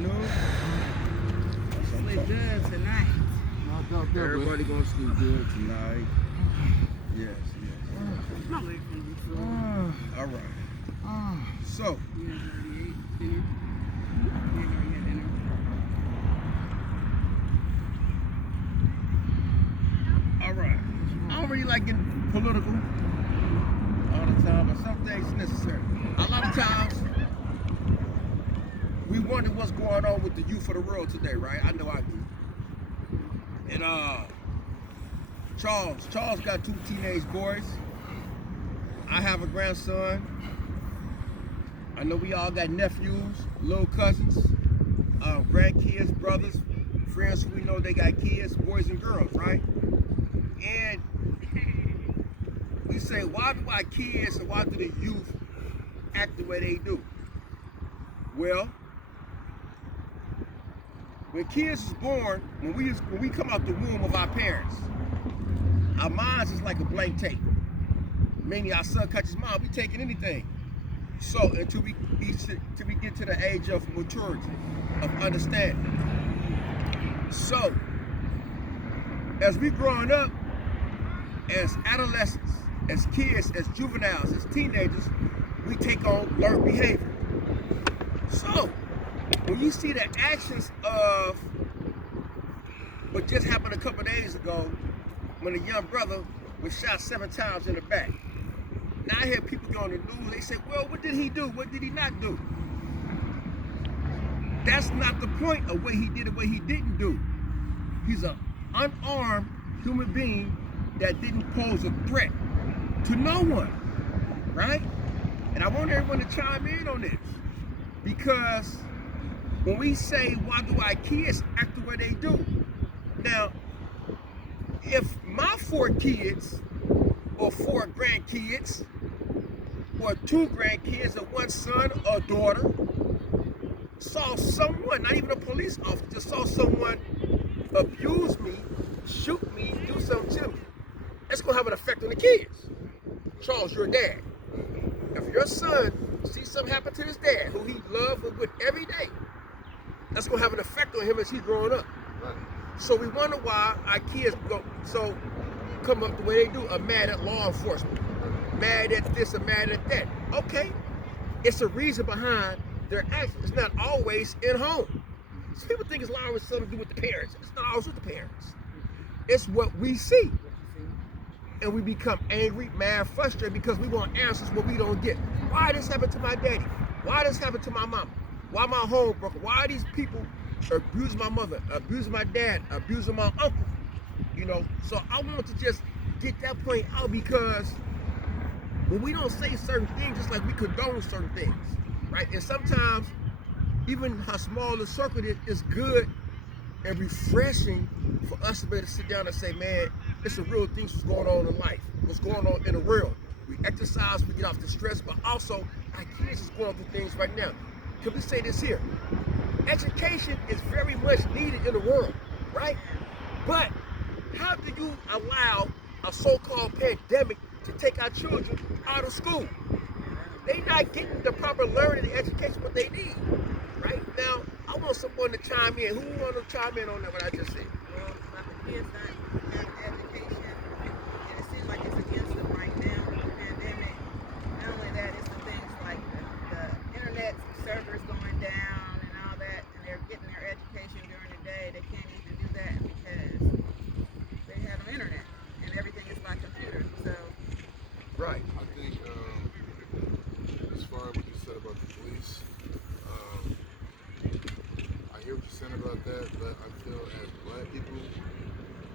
afternoon. Sleep good tonight. Everybody gonna sleep good tonight. Yes. I'm away from you, so. All right. So, You guys already ate dinner? You already had dinner? all right. I don't really like getting political all the time, but some things necessary. A lot of times, we wonder what's going on with the youth of the world today, right? I know I do. And Charles got 2 teenage boys. I have a grandson. I know we all got nephews, little cousins, grandkids, brothers, friends who we know they got kids, boys and girls, right? And we say, why do our kids and why do the youth act the way they do? Well, when kids is born, when we come out the womb of our parents, our minds is like a blank tape. Meaning our subconscious mind, we taking anything. So until we get to the age of maturity, of understanding. So as we growing up, as adolescents, as kids, as juveniles, as teenagers, we take on learned behavior. So when you see the actions of what just happened a couple days ago, when a young brother was shot 7 times in the back. Now I hear people go on the news, they say, well, what did he do? What did he not do? That's not the point of what he did and what he didn't do. He's an unarmed human being that didn't pose a threat to no one, right? And I want everyone to chime in on this, because when we say, why do our kids act the way they do? Now, if my 4 kids or 4 grandkids or 2 grandkids or 1 son or daughter saw someone, not even a police officer, just saw someone abuse me, shoot me, do something to me, that's gonna have an effect on the kids. Charles, you're a dad. If your son sees something happen to his dad, who he loved with every day, that's gonna have an effect on him as he's growing up. Right. So we wonder why our kids come up the way they do, are mad at law enforcement, mad at this or mad at that. Okay, it's a reason behind their actions. It's not always in home. So people think it's always something to do with the parents. It's not always with the parents. It's what we see. And we become angry, mad, frustrated because we want answers what we don't get. Why this happened to my daddy? Why this happened to my mama? Why my home broken? Why are these people abusing my mother, abusing my dad, abusing my uncle? You know, so I want to just get that point out, because when we don't say certain things, just like we condone certain things, right? And sometimes even how small the circle is good and refreshing for us to be able to sit down and say, man, it's some real things what's going on in life, what's going on in the world. We exercise, we get off the stress, but also our kids is going through things right now. Can we say this here? Education is very much needed in the world, right? But how do you allow a so-called pandemic to take our children out of school? They're not getting the proper learning and education what they need. Right now, I want someone to chime in. Who want to chime in on that, what I just said? Well, about the kids not having education, and it seems like it's against them right now, the pandemic. Not only that, it's the things like the internet servers going down and all that, and they're getting their education during the day. They can't even do that because they have no internet, and everything is by computer. So, right. I think as far as what you said about the police, I hear what you're saying about that, but I feel as black people,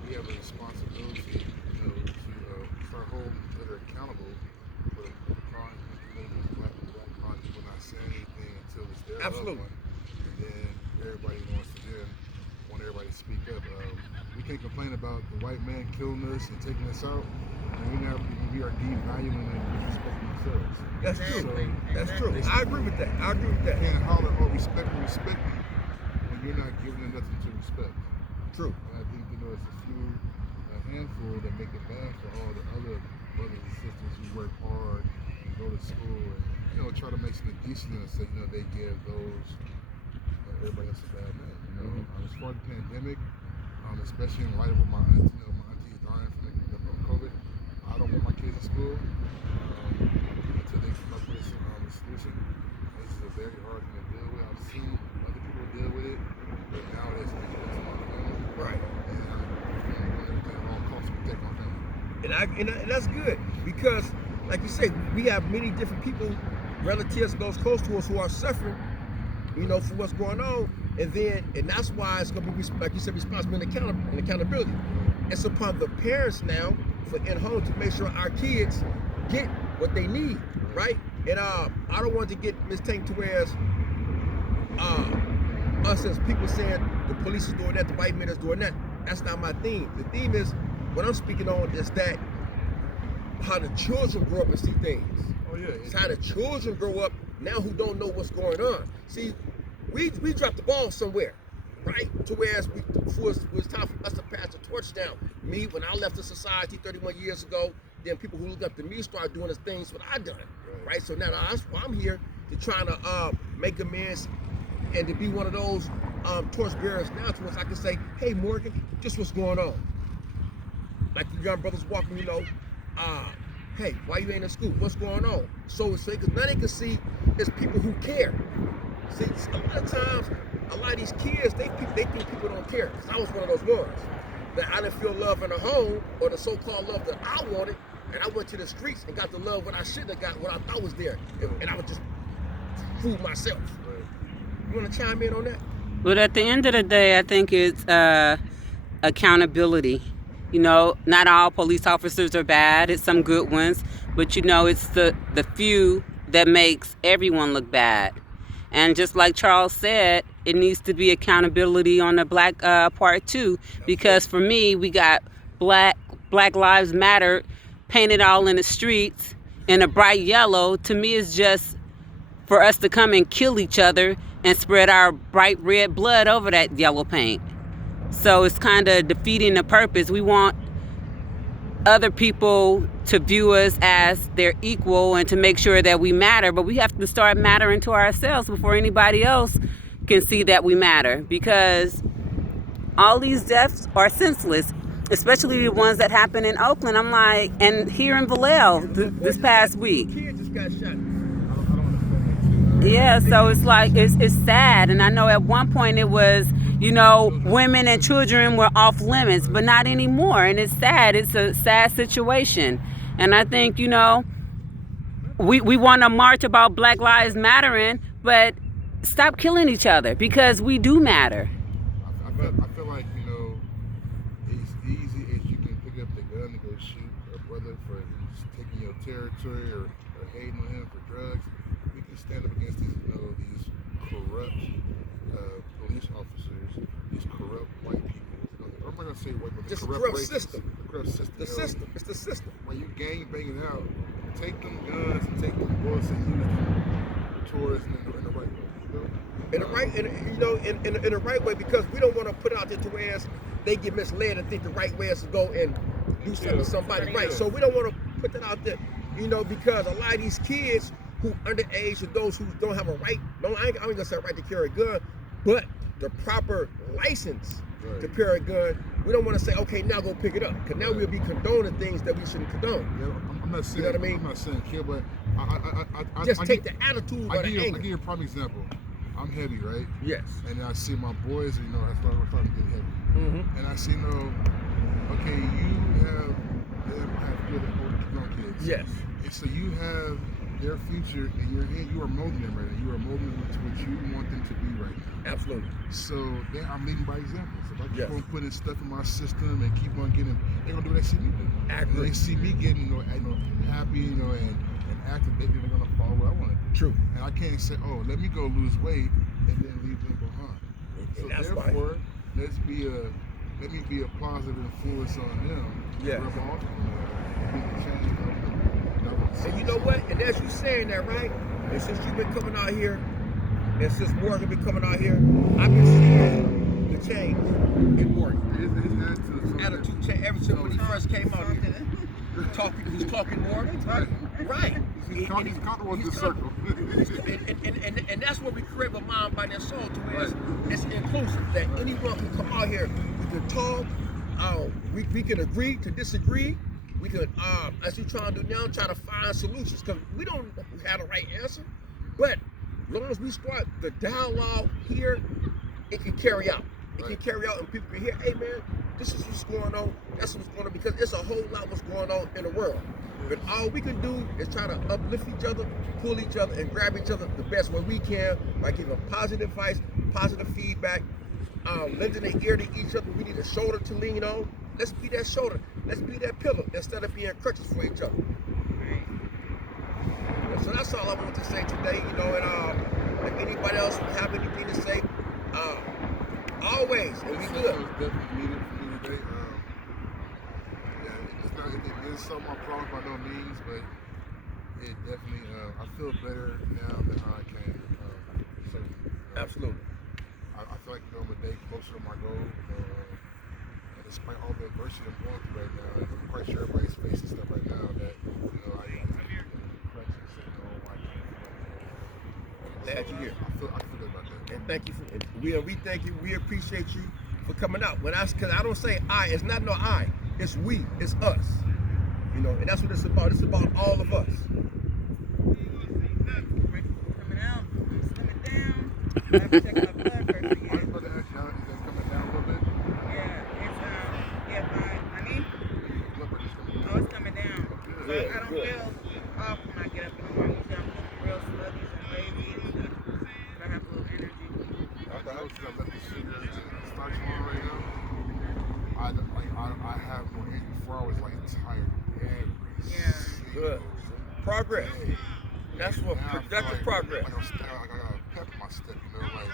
we have a responsibility, to start holding each other accountable for the crimes we committed as black people not saying anything until it's their loved one. And then everybody want everybody to speak up. We can complain about the white man killing us and taking us out, and we are devaluing and disrespecting ourselves. That's true. So, that's true. I agree with that. You can't holler, oh, respect me, when you're not giving them nothing to respect. True. And I think, it's a handful that make it bad for all the other brothers and sisters who work hard and go to school and, try to make something decent and say, they give those everybody else a bad name. You know, as far as the pandemic, especially in light of what my auntie is dying from COVID, I don't want my kids in school until they come up with a solution. This is a very hard thing to deal with. I've seen other people deal with it, but nowadays it's just my family. Right. And I'm going to at all costs to protect my family. And that's good because, like you say, we have many different people, relatives, those close to us who are suffering, you know, for what's going on. And that's why it's going to be, like you said, responsibility and accountability. It's upon the parents now in home to make sure our kids get what they need, right? And I don't want to get mistaken to where us as people saying the police is doing that, the white man is doing that. That's not my theme. The theme is, what I'm speaking on is that how the children grow up and see things. Oh yeah. It's how the children grow up now who don't know what's going on. See, we dropped the ball somewhere, right? To where it was time for us to pass the torch down. Me, when I left the society 31 years ago, then people who look up to me start doing the things what I done, right? So now I'm here to trying to make amends and to be one of those torch bearers now to us. I can say, hey Morgan, just what's going on. Like the young brothers walking, you know, hey, why you ain't in school? What's going on? So because now they can see it's people who care. See, a lot of times, a lot of these kids, they think people don't care. Because I was one of those ones. That I didn't feel love in the home, or the so-called love that I wanted, and I went to the streets and got the love what I shouldn't have got, what I thought was there. And I would just fool myself. You want to chime in on that? But at the end of the day, I think it's accountability. You know, not all police officers are bad. It's some good ones. But, you know, it's the few that makes everyone look bad. And just like Charles said, it needs to be accountability on the black part too. Because for me, we got Black Lives Matter painted all in the streets in a bright yellow. To me, it's just for us to come and kill each other and spread our bright red blood over that yellow paint. So it's kind of defeating the purpose. We want other people to view us as their equal and to make sure that we matter, but we have to start mattering to ourselves before anybody else can see that we matter, because all these deaths are senseless, especially the ones that happen in Oakland. I'm like, and here in Vallejo this past week. Kid just got shot. Yeah, so it's like, it's sad. And I know at one point it was, you know, women and children were off limits, but not anymore. And it's sad. It's a sad situation. And I think, you know, we want to march about Black Lives Mattering, but stop killing each other, because we do matter. I feel like, you know, it's easy as you can pick up the gun and go shoot a brother for just taking your territory or hating on him for drugs. We can stand up against these, you know, these corrupt police officers, these corrupt white people. I'm not gonna say white, but the corrupt system. The corrupt system. The system. It's the system. When you gang banging out, take them guns and take them bullets and use them towards in the right way. In the right way, because we don't want to put it out there to where they get misled and think the right way is to go and do something to somebody right. So we don't want to put that out there, you know, because a lot of these kids who underage or those who don't have a right, I ain't gonna say a right to carry a gun, but the proper license to carry a gun, we don't want to say, okay, now go pick it up, because now we'll be condoning things that we shouldn't condone. Yeah, I'm not saying, you know what I mean? I'm not saying kill, but I just take the attitude or the anger. I'll give you a prime example. I'm heavy, right? Yes. And I see my boys, you know, we're starting to get heavy. Mm-hmm. And I see, okay, you have good young kids. Yes. And so you have their future in your hand. You are molding them right now. You are molding them to what you want them to be right now. Absolutely. So then I'm leading by example. So if I keep Yes. on putting stuff in my system and keep on getting, they're gonna do what they see me do. And they see me getting, happy, and active. They're gonna follow what I want to do. True. And I can't say, oh, let me go lose weight and then leave them behind. So that's therefore, let me be a positive influence on them. Yeah. Rub off on them, and be the change that I want to see. And you know what? And as you saying that, right? And since you've been coming out here, and since Morgan been coming out here, I've been seeing the change in Morgan. His Attitude change ever since when he first came out here. He's talking more. Right. He's comfortable with the circle. And that's what we create a mind, body, and soul to where it's inclusive, that anyone can come out here. We can talk. We can agree to disagree. We can, as we trying to do now, try to find solutions, because we don't have the right answer. But as long as we start the dialogue here, it can carry out. It can carry out, and people can hear, hey man, this is what's going on, that's what's going on, because it's a whole lot what's going on in the world. But all we can do is try to uplift each other, pull each other, and grab each other the best way we can by giving positive advice, positive feedback, lending an ear to each other. We need a shoulder to lean on. Let's be that shoulder. Let's be that pillar instead of being crutches for each other. So that's all I want to say today, you know, and if anybody else have anything to say, always, and we good. It's definitely needed for me today. It is something I'm proud of by no means, but it definitely, I feel better now than how I came. Absolutely. I feel like, you know, I'm a day closer to my goal. And despite all the adversity I'm going through right now, and I'm quite sure everybody's facing stuff right now that, you know, I corrections and I can't. Glad you're here. I feel good about that. And thank you for, we thank you. We appreciate you for coming out. Because I don't say I. It's not no I. It's we. It's us. You know, and that's what it's about. It's about all of us. Coming out, I'm slimming down. I have to check my blood pressure I was again. about to ask y'all, is that coming down a little bit? Yeah, it's my knee. Blood pressure's coming down. Oh, it's coming down. So Good, I don't good. feel off when I get up in the morning. Usually I'm looking real sluggish and lazy and stuff, but I have a little energy. I noticed that I left the sugar and starch on right now. I have no energy. Before I was like tired every Good. Progress. That's what now I feel productive progress. Like I got a pep in my step, you know, like,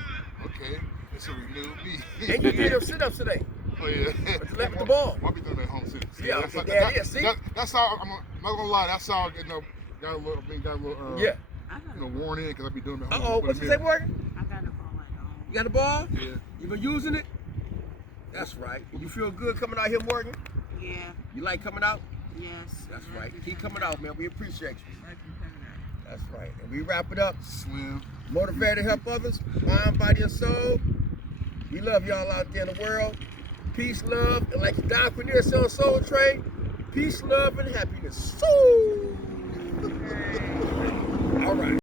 okay, it's a renewed me. And you did them sit-ups today. Oh yeah. But you left the ball. I'll be doing that at home too. See, Yeah, that's okay, how, there it is, see? that's how I'm not gonna lie. That's how you know got a little Yeah. you know worn in because I be doing it at home. Uh-oh, with what a you say, mirror. Morgan? I got a ball at home. You got the ball? Yeah. You been using it? That's right. You feel good coming out here, Morgan? Yeah. You like coming out? Yes. That's right. Keep coming out, man. We appreciate you. Like you coming out. That's right. And we wrap it up. Slim. Motivated to help others, mind, body, and soul. We love y'all out there in the world. Peace, love, and like Don Quinier said on Soul Train, peace, love, and happiness. Soul. All right.